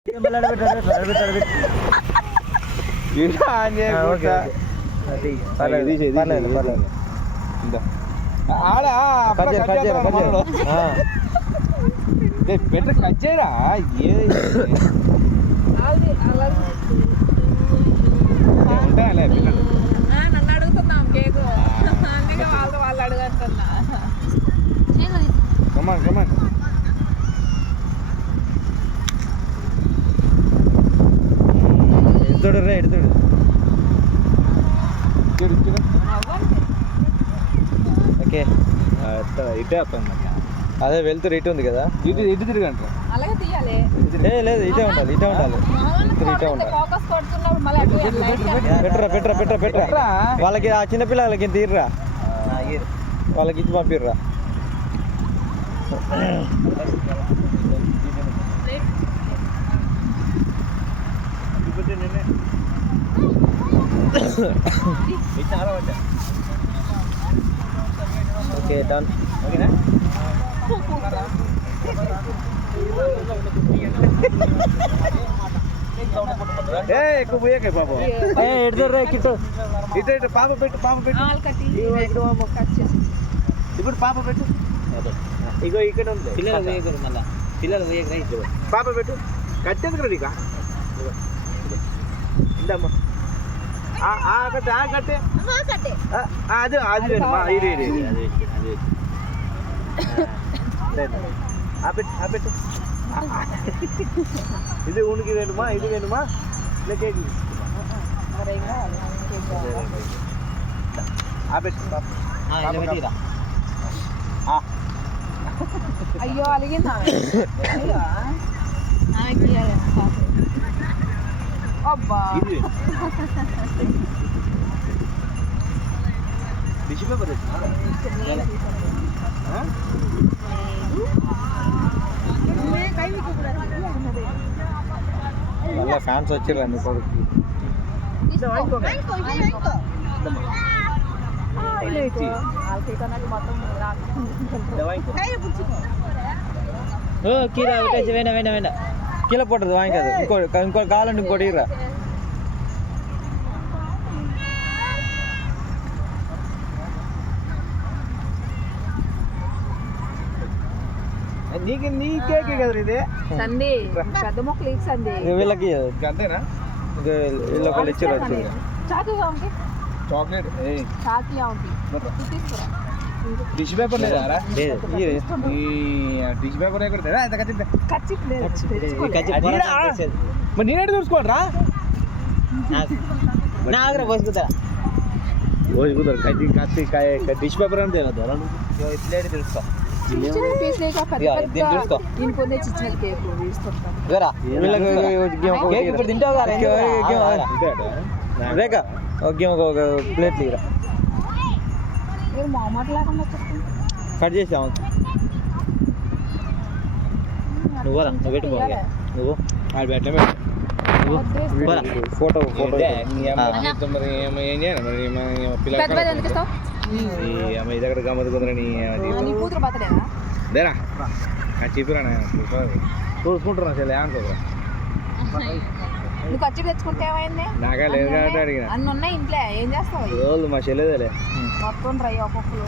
పెట్ట కచ్చేరా ఉంటాయలే పిల్లలు నన్ను అడుగుతున్నాం కేకు అందుకే వాళ్ళు అడుగుతున్నా కమాన్ కమాన్ ఎడుతుడు రే ఎడుతుడు ఓకే ఇటే వస్తాను అదే వెళ్తురు ఇటు ఉంది కదా ఇటు ఇటు తిరిగంట అలాగే తీయాలి లేదు ఇటే ఉండాలి ఇటే ఉండాలి ఇటే ఉండాలి ఫోకస్ కొడుతున్నప్పుడు మళ్ళీ పెట్టరా వాళ్ళకి ఆ చిన్నపిల్లలకి తీర్రా వాళ్ళకి ఇచ్చి పంపిర్రా ఓకే డన్ ఓకేనా ఎక్కువ పోయాకే పాప ఎడుతుర్రా కిట్టు ఇటు ఇటు పాప పెట్టు ఇప్పుడు పాప పెట్టు ఇగో ఇక్కడ ఉంది పిల్లలు పోయకరు మళ్ళా పిల్లలు పోయకరా ఇటు పాప పెట్టు కట్టేందుకు రెడీ కా ఇందమ్మా కట్టే కట్టే అదే అది పెట్టు ఇది ఉనికి వేணுమా ఇది వేணுమా కేజీ అయ్యో అలిగిందా అబ్బా టిష్యూ పేపర్ మళ్ళీ ఫ్యాన్స్ వచ్చిర్రు అన్ని కొడుకు కీరా వెంట కీల పోతుంది వాయి కాదు ఇంకో కావాలంటే ఇంకోటి ఇరా నీకే కదా ఇది సంది పెద్ద మొక్కలు ఇచ్చి సంది వీళ్ళకి అంతేనా వీళ్ళకి ఇచ్చారు చాకుగా ఉంది చాక్లెట్ చాకుగా ఉంది టిష్యూ పేపర్ లేదా టిష్యూ పేపర్ ఎక్కడ మరి నేనేటి చూసుకోండి రా నాగర పోసుకుతా పోసుకుతారు కత్తి టిష్యూ పేపర్ అంటే ప్లేట్ తెలుసుకో ఇప్పుడు తింటావు రేఖ ఒక ప్లేట్ తీరా కట్ చేసాము నువ్వు పెట్టు నువ్వు పెట్టలే ఫోటో ఇది అక్కడ గమ్మత్ కుదరని దేరా చెప్పిరా చూసుకుంటున్నా అసలు ఏమనుకోరా నువ్వు ఖర్చు తెచ్చుకుంటే ఏమైంది నాకే లేదు కాబట్టి అడిగిన అన్ని ఉన్నాయి ఇంట్లో ఏం చేస్తావు రోజు మా చెల్లేదేలే మొత్తం డ్రై ఒక్కొక్కరు